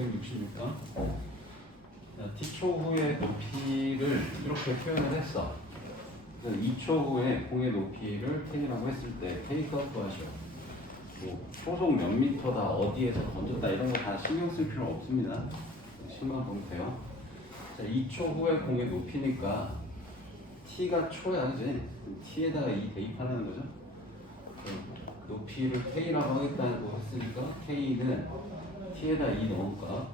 160이니까 자, t초 후의 높이를 이렇게 표현을 했어. 그래서 2초 후에 공의 높이를 k라고 했을 때 k가 구하셔. 뭐 초속 몇 미터다 어디에서 던졌다 이런 거 다 신경 쓸 필요 없습니다. 식만 보면 돼요. 자, 2초 후에 공의 높이니까 t가 초야, 그지? t에다가 이 대입하는 거죠. 그 높이를 k라고 하겠다고 했으니까 k는 t에다 2 넣을까?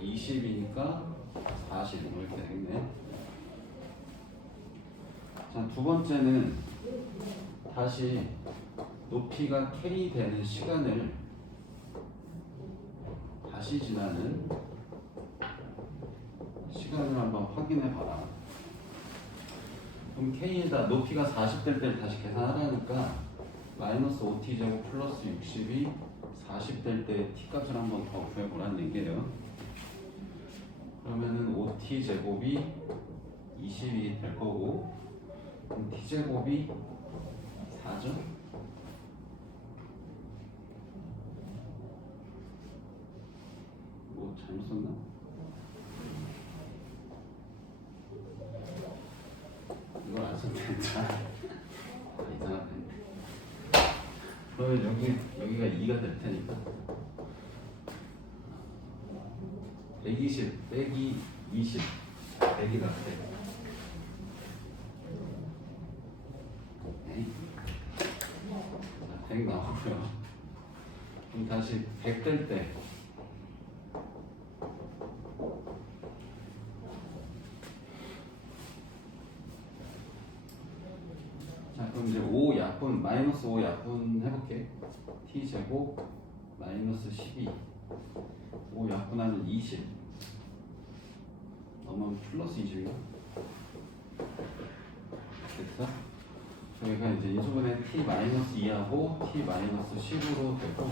20이니까 40 이렇게 되겠네. 자, 두 번째는 다시 높이가 k 되는 시간을 다시 지나는 시간을 한번 확인해 봐라. 그럼 k에다 높이가 40 될 때를 다시 계산하라니까 마이너스 5t 제곱 플러스 60이 40 될 때 t 값을 한번 더 구해보라는 얘기예요. 그러면은 5t 제곱이 20이 될 거고 그럼 t 제곱이 4죠? 뭐 잘못 썼나? 이걸 안자 이상하네 그러면 여기 여기가 2가 될 테니까. 120 빼기 20 100이 같아 네. 자, 100 나오고요. 그럼 다시 100 될 때. 자 그럼 이제 5 약분 마이너스 5 약분 해볼게 t 제곱 마이너스 12 5 약분하면 20 넘으면 플러스 20이야 됐어? 저희가 이제 인수분해 t 마이너스 2하고 t 마이너스 10으로 되고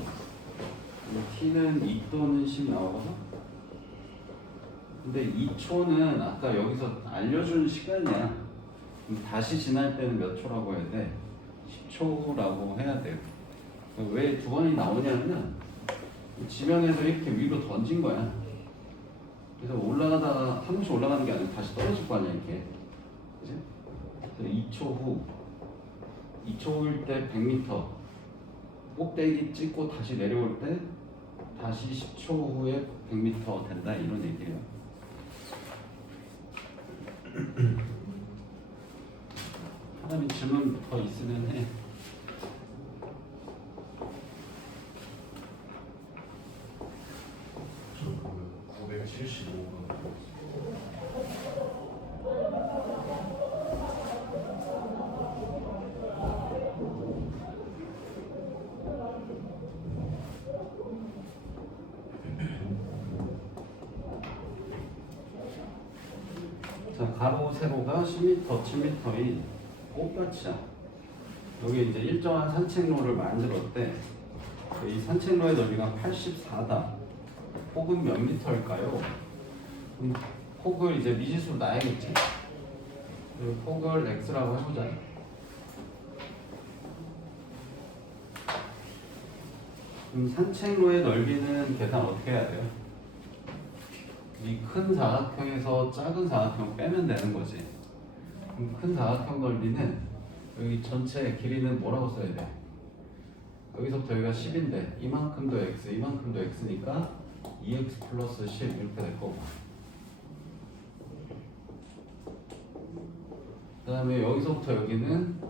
t는 2 또는 10 나오거든? 근데 2초는 아까 여기서 알려준 시간이야 다시 지날 때는 몇 초라고 해야 돼? 10초라고 해야 돼요. 왜 두 번이 나오냐면 지면에서 이렇게 위로 던진 거야. 그래서 올라가다가 한 번씩 올라가는 게 아니고 다시 떨어질 거 아니야 이렇게. 그래서 2초 후, 2초 후일 때 100m 꼭대기 찍고 다시 내려올 때 다시 10초 후에 100m 된다 이런 얘기예요. 사람이 질문 더 있으면 해. 저 그러면 975번 자, 가로 세로가 10m, 7m인 꽃밭이야. 여기 이제 일정한 산책로를 만들었대. 이 산책로의 넓이가 84다. 폭은 몇 미터일까요? 그럼 폭을 이제 미지수로 놔야겠지. 그리고 폭을 x라고 해보자. 그럼 산책로의 넓이는 계산 어떻게 해야 돼요? 이 큰 사각형에서 작은 사각형 빼면 되는 거지. 큰 사각형 넓이는 여기 전체 길이는 뭐라고 써야 돼? 여기서부터 여기가 10인데 이만큼도 x, 이만큼도 x니까 2x 플러스 10 이렇게 될 거고. 그 다음에 여기서부터 여기는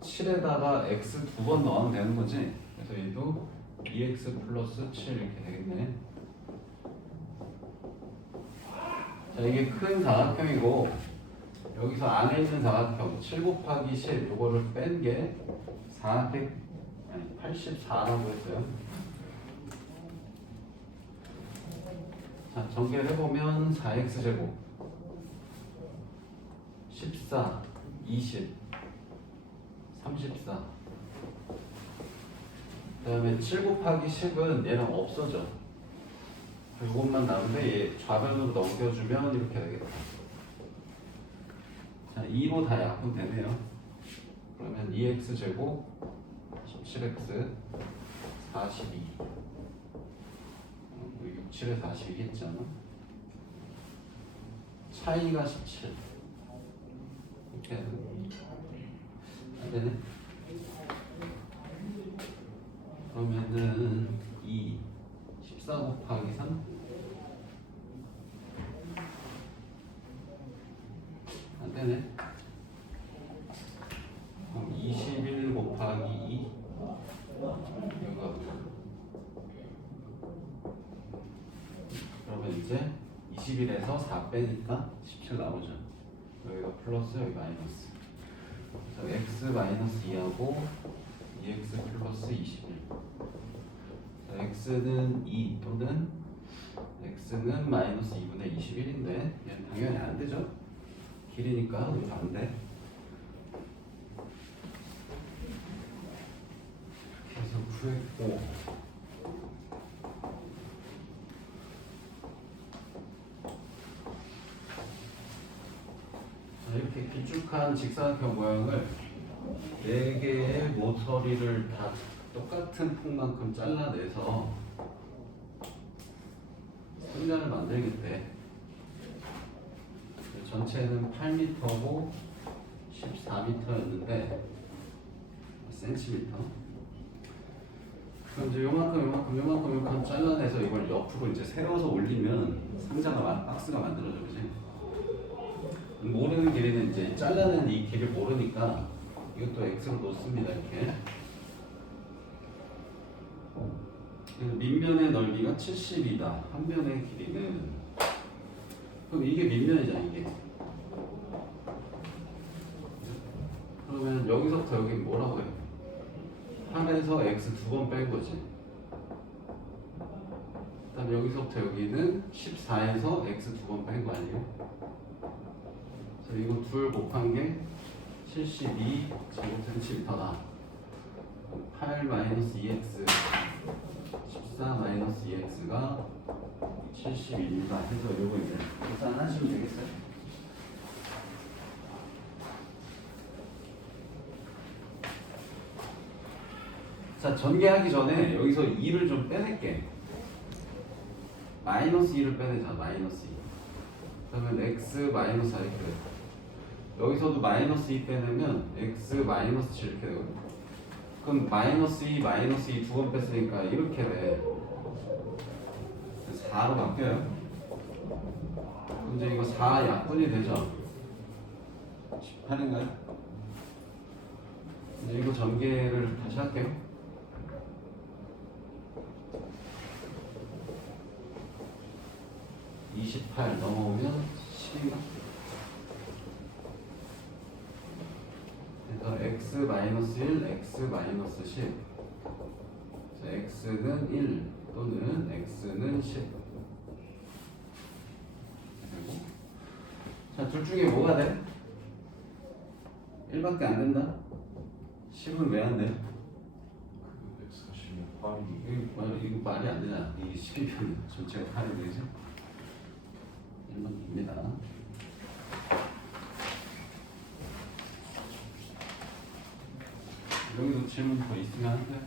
7에다가 x 두 번 넣으면 되는 거지. 그래서 얘도 2x 플러스 7 이렇게 되겠네. 자, 이게 큰 사각형이고 여기서 안에 있는 사각형 7 곱하기 10 요거를 뺀 게400 아니 84라고 했어요. 자, 전개를 해보면 4x 제곱 14 20 34 그 다음에 7 곱하기 10은 얘랑 없어져. 이것만 남는데 얘 좌변으로 넘겨주면 이렇게 되겠다. 자, 2로 다 약분되네요. 그러면 2x 제곱 67x 42 어, 67에 42 했잖아. 차이가 17 이렇게? 안 되네? 그러면은 2 14 곱하기 3 안 되네 그럼 21 곱하기 2 이거 그러면 이제 21에서 4 빼니까 17 나오죠. 여기가 플러스 여기 마이너스. 그래서 x 마이너스 2하고 2x 플러스 21 자, x는 2 또는 x는 마이너스 2분의 21인데 얘는 당연히 안 되죠. 길이니까 반대 그래서 구했고 자, 이렇게 길쭉한 직사각형 모양을 네 개의 모서리를 다 똑같은 폭만큼 잘라내서 상자를 만들겠대. 전체는 8m고 14m였는데 센티미터. 그럼 이제 요만큼 요만큼 요만큼 요만큼 잘라내서 이걸 옆으로 이제 세워서 올리면 상자가 마- 박스가 만들어져 그지? 모르는 길이는 이제 잘라낸 이 길을 모르니까 이것도 x로 놓습니다 이렇게. 그래서 밑면의 넓이가 70이다. 한 면의 길이는 그럼 이게 밑면이잖아 이게. 그러면 여기서부터 여기 뭐라고 해? 8에서 x 두 번 뺀 거지. 그다음 여기서부터 여기는 14에서 x 두 번 뺀 거 아니에요? 그래서 이거 둘 곱한 게 72 제곱센티미터다. 8 마이너스 2x 14 마이너스 2x가 71이다 해서 요거 이제 계산하시면 되겠어요? 자 전개하기 전에 여기서 2를 좀 빼낼게. 마이너스 2를 빼내자 마이너스 2 그러면 x 마이너스 4 이렇게 돼. 여기서도 마이너스 2 빼내면 x 마이너스 7 이렇게 되거든. 그럼 마이너스 2 마이너스 2 두 번 뺐으니까 이렇게 돼. 4로 바뀌어요. 이제 이거 4 약분이 되죠? 18인가요? 이제 이거 전개를 다시 할게요 28 넘어오면 10인가? 그래서 x 마이너스 1, x 마이너스 10. 자, x는 1 또는 x는 10. 그리고 자, 둘 중에 뭐가 돼? 1밖에 안 된다. 10은 왜 안 돼? x가 10면 8이 이거, 말- 말이 안 되잖아. 이게 12면 전체가 8이 되지? 1만 됩니다. 여기도 질문 더 있으면 한데.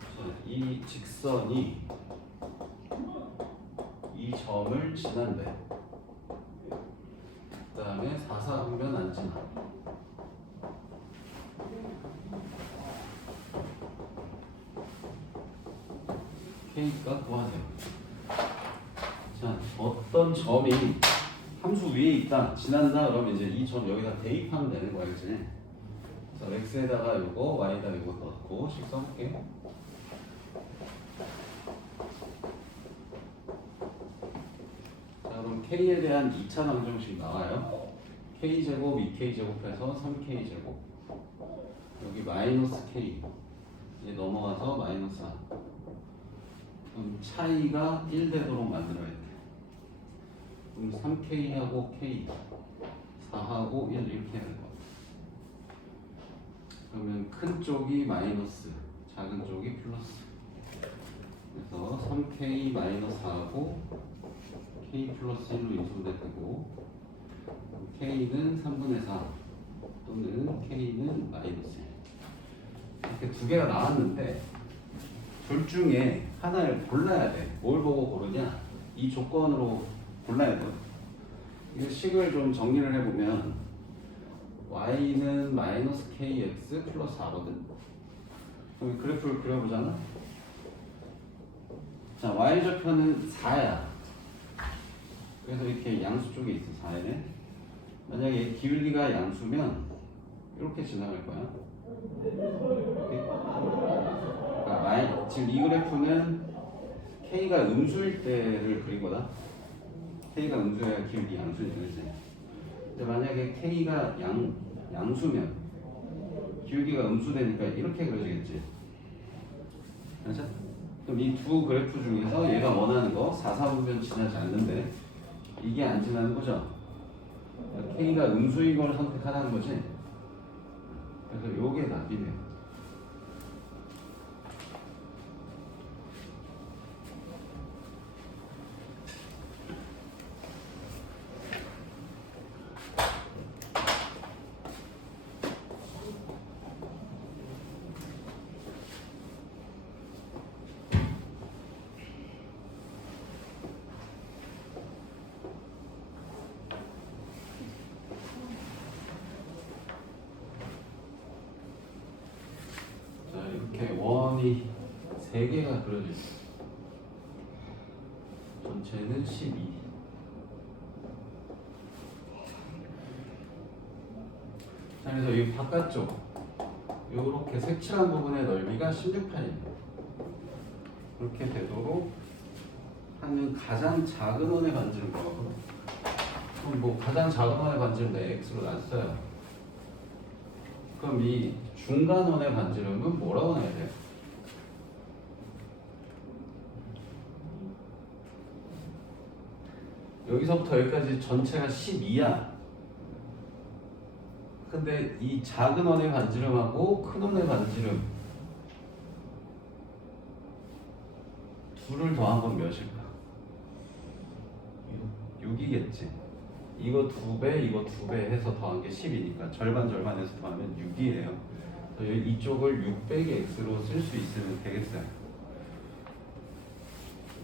자, 이 직선이 이 점을 지난대. 그 다음에 사사분면 안 지나. K가 구하세요. 자, 어떤 점이 함수 위에 있다, 지난다, 그러면 이제 이 점 여기다 대입하면 되는 거야, 그치? 그래서 X에다가 요거, Y에다가 요거 넣고 식 써볼게. 자, 그럼 K에 대한 2차 방정식 나와요. K제곱, 2K제곱해서 3K제곱. 여기 마이너스 K. 이제 넘어가서 마이너스 1. 그럼 차이가 1 되도록 만들어야 돼. 그럼 3K하고 K, 4하고 1 이렇게 되는 거야. 그러면 큰 쪽이 마이너스, 작은 쪽이 플러스. 그래서 3k 마이너스 4하고 k 플러스 1로 인수분해 되고 k는 3분의 4 또는 k는 마이너스 1 이렇게 두 개가 나왔는데 둘 중에 하나를 골라야 돼. 뭘 보고 고르냐? 이 조건으로 골라야 돼요. 이 식을 좀 정리를 해보면 y는 마이너스 kx 플러스 4거든. 그럼 그래프를 그려보잖아. 자, y좌표는 4야. 그래서 이렇게 양수 쪽에 있어, 4에는. 만약에 기울기가 양수면 이렇게 지나갈 거야. 그러니까 마이, 지금 이 그래프는 k가 음수일 때를 그린 거다. k가 음수야 기울기 양수니까 그지? 근데 만약에 k가 양 양수면 기울기가 음수되니까 이렇게 그려지겠지. 맞아? 그럼 이 두 그래프 중에서 얘가 원하는 거 4, 4분면 지나지 않는데 이게 안 지나는 거죠? K가 음수인 걸 선택하라는 거지. 그래서 요게 답이네요. 자 이렇게 원이 세 개가 그려져 있어. 전체는 12. 자 그래서 이 바깥쪽 요렇게 색칠한 부분의 넓이가 16판입니다. 그렇게 되도록 하면 가장 작은 원의 반지름 그럼 뭐 가장 작은 원의 반지름 내 x로 놨어요. 그럼 이 중간 원의 반지름은 뭐라고 내야 돼요? 여기서부터 여기까지 전체가 12야. 근데 이 작은 원의 반지름하고 큰 원의 반지름 둘을 더한 건 몇일까? 6이겠지. 이거 두 배, 이거 두 배 해서 더한 게 10이니까 절반 절반해서 더하면 6이에요. 그래서 여기 이쪽을 6 빼기 x로 쓸 수 있으면 되겠어요.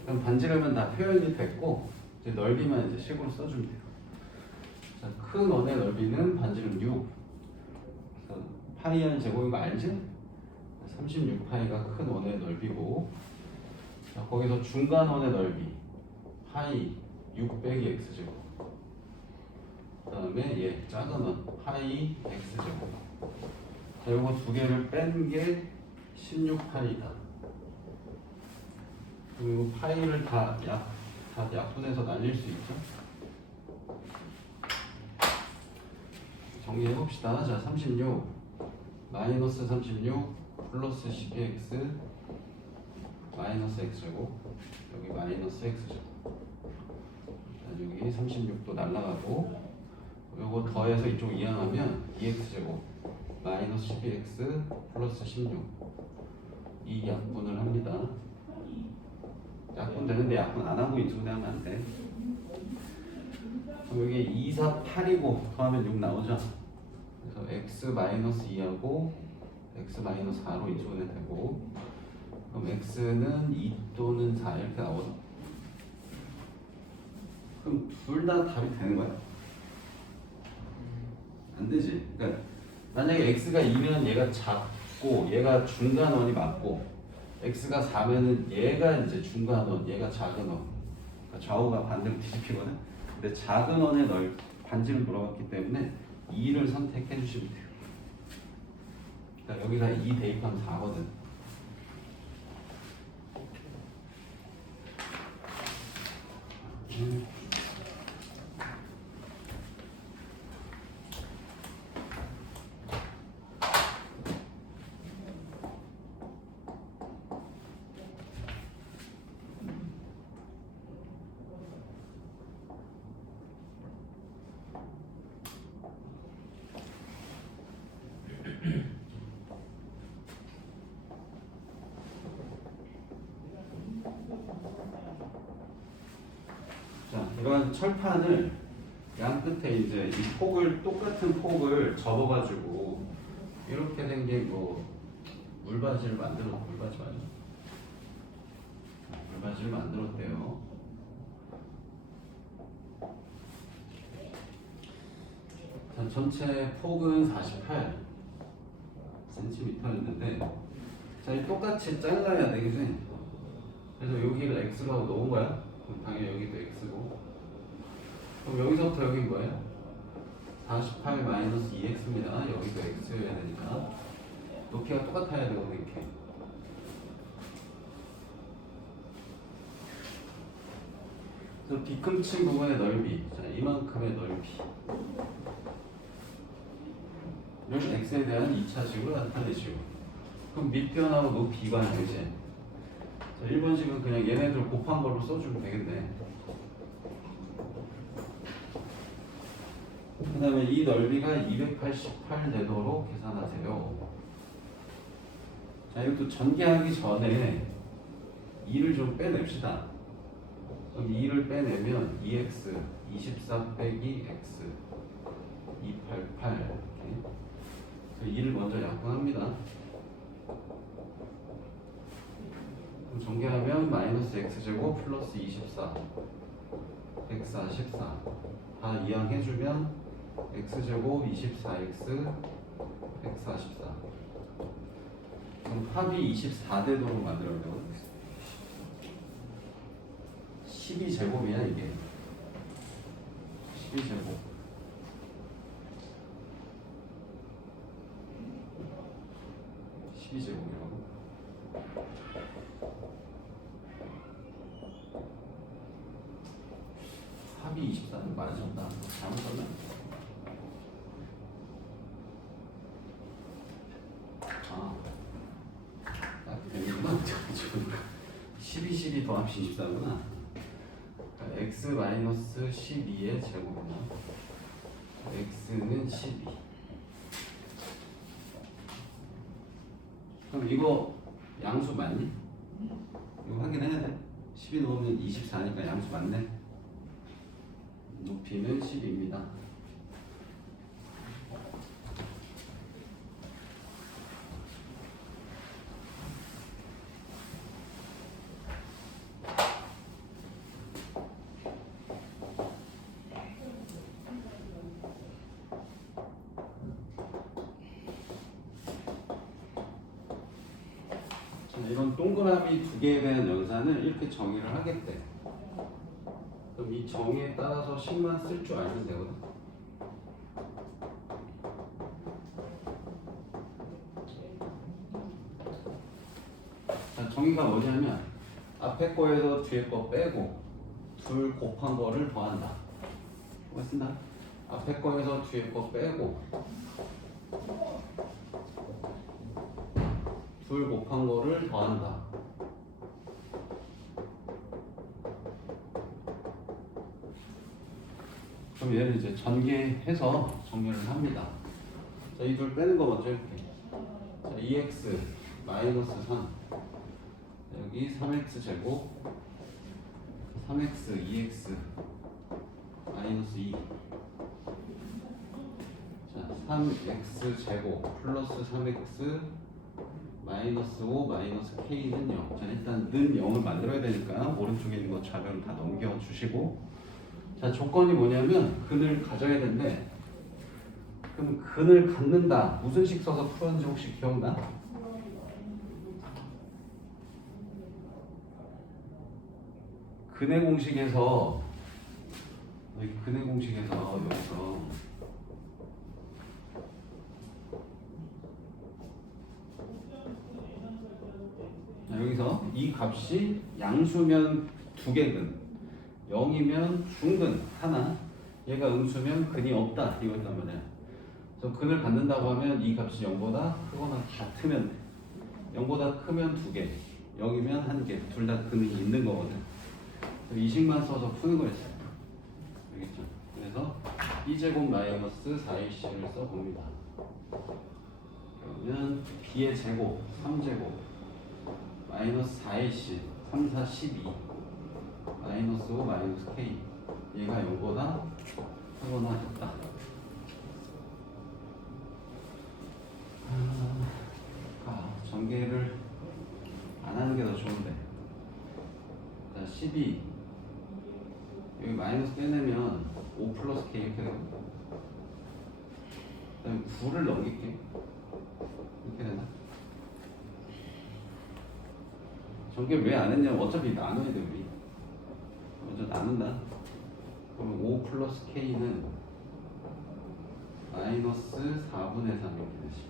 그럼 반지름은 다 표현이 됐고 이제 넓이만 이제 식으로 써주면 돼요. 자, 큰 원의 넓이는 반지름 6. 파이는 제곱인 거 알지? 36파이가 큰 원의 넓이고 자, 거기서 중간 원의 넓이 파이 6 빼기 x 제곱. 그 다음에 얘 작은 원 파이 x 제곱. 자 요거 두 개를 뺀 게 16파이다. 그리고 파이를 다 약, 다 약분해서 날릴 수 있죠? 정리해 봅시다. 자36 마이너스 36 플러스 12x 마이너스 x 제곱 여기 마이너스 x 제곱 자, 여기 36도 날라가고 요거 더해서 이쪽 이항하면 2x 제곱 마이너스 12x 플러스 16 이 약분을 합니다 약분 되는데 약분 안 하고 인수분해 하면 안 돼. 그럼 여기 2, 4, 8이고 더하면 6 나오죠? 그래서 x 마이너스 2하고 x 마이너스 4로 인수분해 되고 그럼 x는 2 또는 4 이렇게 나오죠? 그럼 둘 다 답이 되는 거야? 안 되지. 그러니까 만약에 x가 2면 얘가 작고 얘가 중간원이 맞고 x가 4면은 얘가 이제 중간원, 얘가 작은 원. 그러니까 좌우가 반대로 뒤집히거든. 근데 작은 원의 넓 반지를 물어봤기 때문에 2를 선택해 주시면 돼요. 그러니까 여기다 2 대입하면 4거든. 음. 철판을 양 끝에 이제 이 폭을 똑같은 폭을 접어가지고 이렇게 생긴 뭐 물바지를 만들어 물바지 맞아? 물바지를 만들었대요. 자, 전체 폭은 48 cm였는데 자, 이 똑같이 잘라야 되겠지? 그래서 여기를 x로 놓은 거야. 그럼 당연히 여기도 x고. 그럼 여기서부터 여긴 뭐예요? 48 마이너스 2x입니다. 여기도 x여야 되니까. 높이가 똑같아야 되거든, 이렇게. 그래서 뒤꿈치 부분의 넓이. 자, 이만큼의 넓이. 이런 x에 대한 2차식으로 나타내시고. 그럼 밑변하고 높이 이관이 되지. 자, 1번식은 그냥 얘네들 곱한 걸로 써주면 되겠네. 그 다음에 이 넓이가 288 되도록 계산하세요. 자, 이것도 전개하기 전에 2를 좀 빼냅시다. 그럼 2를 빼내면 2x 24 빼기 x 288 이렇게 2를 먼저 약분합니다. 그럼 전개하면 마이너스 x제곱 플러스 24 144 다 이항해주면 x제곱 24x 144 그럼 합이 24되도록 만들어야 되거든 12제곱이야 이게 12제곱 십이 제곱이라고 합이 24는 맞았나? 잘못 썼나? 아, 딱 되는구나. 12, 12 더합이 24구나. x 마이너스 12의 제곱이나 x는 12. 그럼 이거 양수 맞니? 이거 확인해야 돼. 12 넣으면 24니까 양수 맞네. 높이는 10입니다. 자, 이런 동그라미 두 개에 대한 연산을 이렇게 정의를 하겠대. 그럼 이 정의에 따라서 10만 쓸 줄 알면 되거든. 자, 정의가 뭐냐면 앞에 거에서 뒤에 거 빼고 둘 곱한 거를 더한다. 뭐 쓴다? 앞에 거에서 뒤에 거 빼고 둘 곱한 거를 더한다. 그럼 얘를 이제 전개해서 정렬을 합니다. 자, 이 둘 빼는 거 먼저 해볼게. 자, 2x 마이너스 3. 여기 3x 제곱 3x 2x 마이너스 2. 자, 3x 제곱 플러스 3x 마이너스 5 마이너스 k는 0. 자, 일단 는 0을 만들어야 되니까 오른쪽에 있는 거 좌변 다 넘겨주시고 자, 조건이 뭐냐면 근을 가져야 되는데 그럼 근을 갖는다. 무슨 식 써서 풀었는지 혹시 기억나? 근의 공식에서 근의 공식에서 여기서 자, 여기서 이 값이 양수면 두 개 근, 0이면 중근 하나, 얘가 음수면 근이 없다 이거였단 말이야. 그래서 근을 갖는다고 하면 이 값이 0보다 크거나 같으면 돼. 0보다 크면 두 개, 0이면 한 개, 둘 다 근이 있는 거거든. 그래서 이 식만 써서 푸는 거였어요. 알겠죠? 그래서 2제곱 마이너스 4ac를 써봅니다. 그러면 b의 제곱 3제곱 마이너스 4ac 3, 4, 12 마이너스 5 마이너스 k 얘가 0보다 크거나 같다. 아, 아, 전개를 안 하는 게 더 좋은데. 자, 12. 여기 마이너스 떼내면 5 플러스 K 이렇게 되고. 그 다음에 9를 넘길게. 이렇게 되나? 전개 왜 안 했냐면 어차피 나눠야 돼. 먼저 나눈다. 그럼 5 플러스 K는 마이너스 4분의 3 이렇게 되지.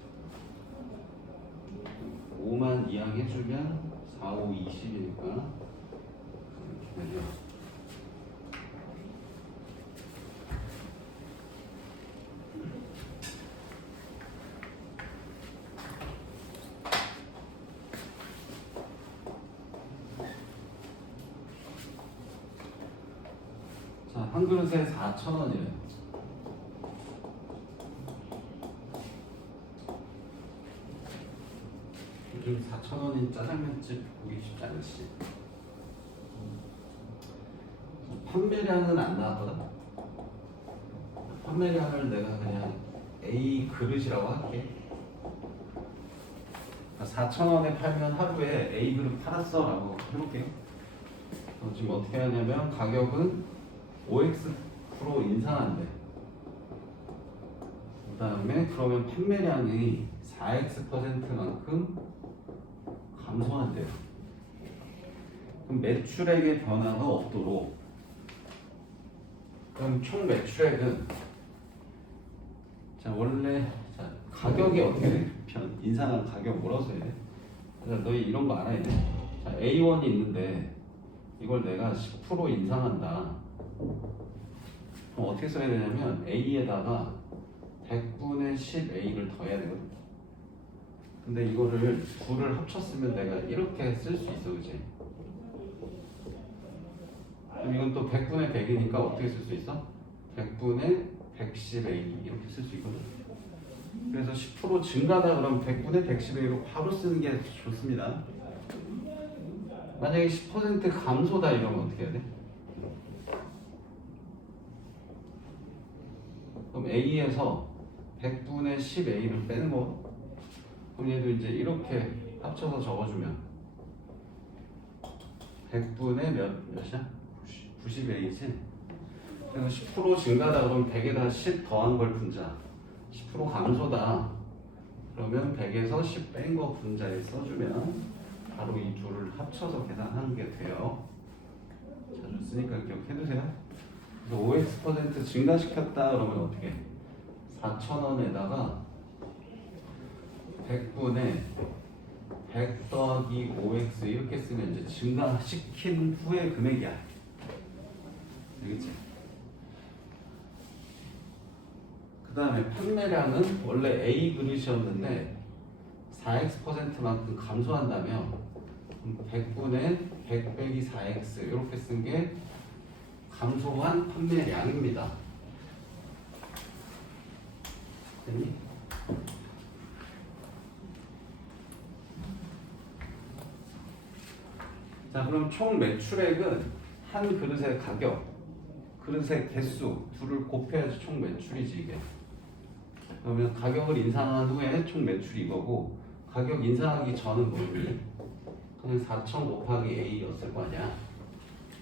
5만 이항 해주면 4, 5, 20이니까 이렇게 되죠. 자, 한 그릇에 4,000원이래. 요즘 4,000원인 짜장면집 보기 쉽지 않지. 판매량은 안 나왔거든. 판매량을 내가 그냥 A 그릇이라고 할게. 4,000원에 팔면 하루에 A 그릇 팔았어라고 해볼게요. 어, 지금 어떻게 하냐면 가격은 5x 프로 인상한대. 그 다음에 그러면 판매량이 4x 퍼센트만큼 감소한대요. 그럼 매출액의 변화가 없도록 그럼 총 매출액은 자 원래 자 가격이 어떻게 돼? 편 인상한 가격 뭐라고 써야 돼? 자, 너희 이런 거 알아야 돼. 자 A1이 있는데 이걸 내가 10% 인상한다. 그럼 어떻게 써야 되냐면 A에다가 100분의 10A를 더해야 되거든. 근데 이거를 둘을 합쳤으면 내가 이렇게 쓸 수 있어, 그지? 그럼 이건 또 100분의 100이니까 어떻게 쓸 수 있어? 100분의 110A 이렇게 쓸 수 있거든. 그래서 10% 증가다 그러면 100분의 110A로 바로 쓰는 게 좋습니다. 만약에 10% 감소다 이러면 어떻게 해야 돼? 그럼 A에서 100분의 10A를 빼는 거. 그럼 얘도 이제 이렇게 합쳐서 적어주면 100분의 몇, 몇이야? 90A지? 그래서 10% 증가다 그러면 100에다 10 더한 걸 분자 10% 감소다 그러면 100에서 10 뺀 거 분자에 써주면 바로 이 둘을 합쳐서 계산하는 게 돼요 자주 쓰니까 기억해두세요 그래서 5x% 증가시켰다 그러면 어떻게 4,000원에다가 100분의 100 더하기 5x 이렇게 쓰면 이제 증가시킨 후의 금액이야. 알겠지? 그 다음에 판매량은 원래 A 그릇이었는데 4x%만큼 감소한다면 100분의 100 빼기 4x 이렇게 쓴게 감소한 판매량입니다. 됐니? 자 그럼 총 매출액은 한 그릇의 가격, 그릇의 개수 둘을 곱해야지 총 매출이지 이게. 그러면 가격을 인상한 후에 총 매출이 이거고 가격 인상하기 전은 뭐니? 그냥 4천 곱하기 A였을 거 아니야.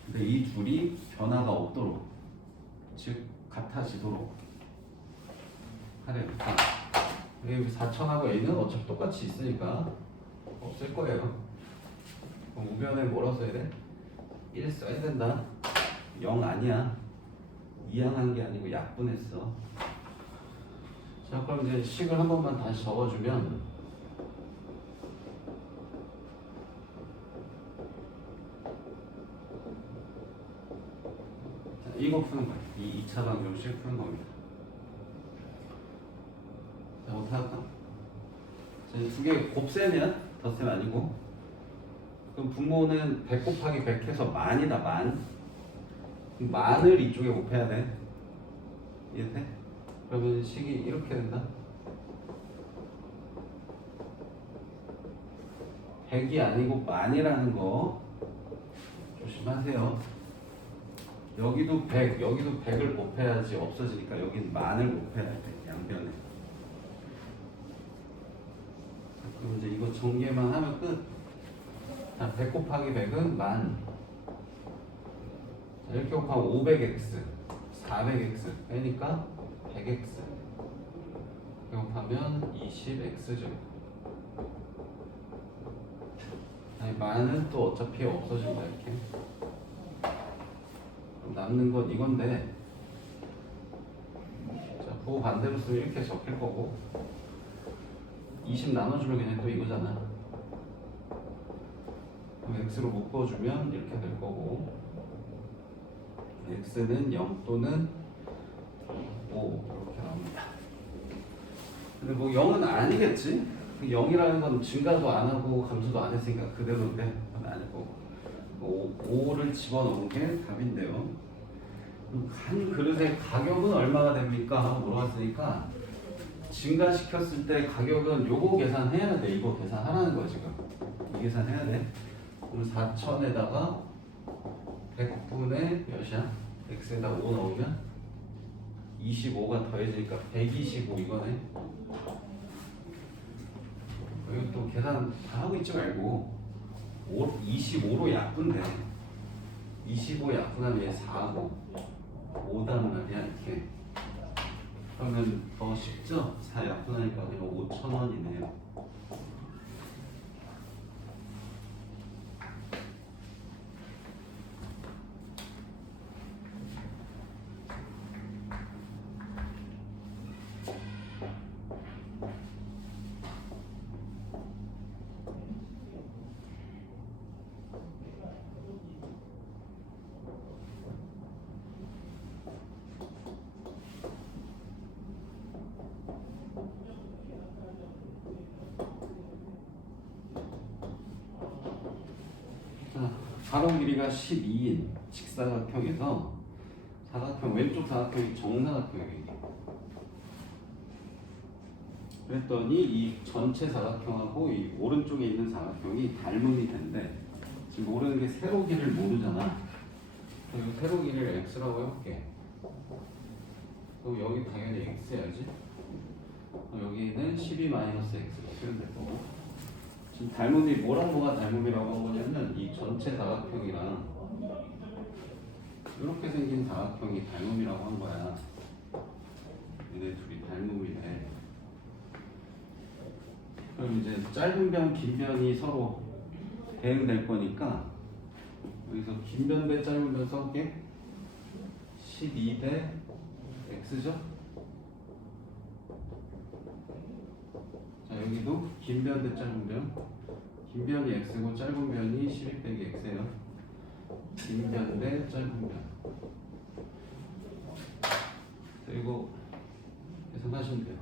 근데 이 둘이 변화가 없도록 즉 같아지도록. 아, 여기 4천하고 A는 어차피 똑같이 있으니까 없을 거예요. 그럼 우변에 뭐라고 써야 돼? 1 써야 된다. 0 아니야. 이항한 게 아니고 약분했어. 자, 그럼 이제 식을 한 번만 다시 적어주면 자, 이거 푸는 거야. 이 2차 방정식 푸는 겁니다. 할까? 자, 두개 곱셈이야? 덧셈 아니고. 그럼 분모는 100 곱하기 100 해서 만이다 만 만을 이쪽에 곱해야 돼 이해돼? 그러면 식이 이렇게 된다 100이 아니고 만이라는 거 조심하세요 여기도 100, 여기도 100을 곱해야지 없어지니까 여긴 만을 곱해야 돼 양변에. 그럼 이제 이거 전개만 하면 끝. 자, 100 곱하기 100은 만. 자, 이렇게 곱하면 500x, 400x 빼니까 100x. 이렇게 곱하면 20x죠. 아니, 만은 또 어차피 없어진다 이렇게. 남는 건 이건데. 자, 부호 반대로 쓰면 이렇게 적힐 거고. 20 나눠주면 그냥 또 이거잖아. x로 묶어주면 이렇게 될 거고 x는 0 또는 5 이렇게 나옵니다. 근데 뭐 0은 아니겠지? 0이라는 건 증가도 안 하고 감소도 안 했으니까 그대로인데 아닐 거고 5, 5를 집어넣은 게 답인데요. 한 그릇의 가격은 얼마가 됩니까? 하고 물어봤으니까 증가시켰을 때 가격은 요거 계산해야 돼. 이거 계산하라는 거야 지금. 이 계산해야 돼. 그럼 4천에다가 100분의 몇이야? x에다 5 넣으면 25가 더해지니까 125 이거네. 이거 또 계산 다 하고 있지 말고 5, 25로 약분돼. 25 약분하면 얘 4고 5단 말이야 이렇게. 그러면 더 쉽죠? 4 약분하니까 그냥 5천 원이네요. 자, 가로 길이가 12인 직사각형에서 사각형 왼쪽 사각형이 정사각형이에요. 그랬더니 이 전체 사각형하고 이 오른쪽에 있는 사각형이 닮음이 된대. 지금 모르는 게 세로 길이를 모르잖아. 그리고 세로 길이를 x라고 해볼게. 그럼 여기 당연히 x야지. 그럼 여기는 12 마이너스 x가 쓰면 될 거고. 지금 닮음이 뭐랑 뭐가 닮음이라고 한 거냐면 이 전체 사각형이랑 이렇게 생긴 사각형이 닮음이라고 한 거야. 얘네 둘이 닮음이네. 그럼 이제 짧은 변, 긴 변이 서로 대응될 거니까 여기서 긴 변 대 짧은 변 써볼게. 12대 x죠? 자 여기도 긴 변 대 짧은 변. 긴 변이 x고 짧은 변이 12 빼기 x예요. 긴 변 대 짧은 변. 자 이거 계산하시면 돼요.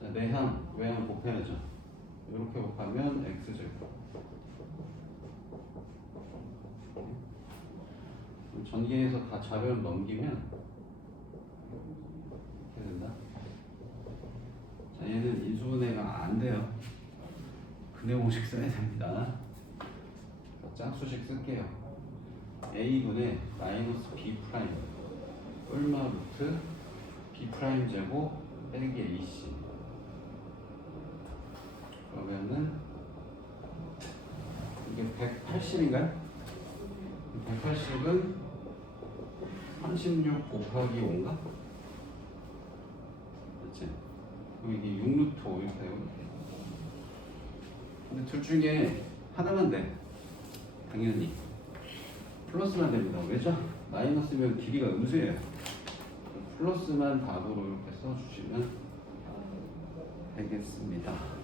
자 내항, 외항 곱해야죠. 이렇게 곱하면. 그럼 전개해서 다 좌변 넘기면 이렇게 된다. 자, 얘는 인수분해가 안 돼요. 근해 공식 써야 됩니다. 자, 짝수식 쓸게요. a분의 마이너스 b 프라임 얼마 루트 b 프라임 제곱 빼기 ac 그러면은 이게 180인가요? 180은 36 곱하기 5인가? 그렇지? 그럼 이게 6루트 5 이렇게 되고 근데 둘 중에 하나만 돼. 당연히. 플러스만 됩니다. 왜죠? 마이너스면 길이가 음수예요. 플러스만 답으로 이렇게 써주시면 되겠습니다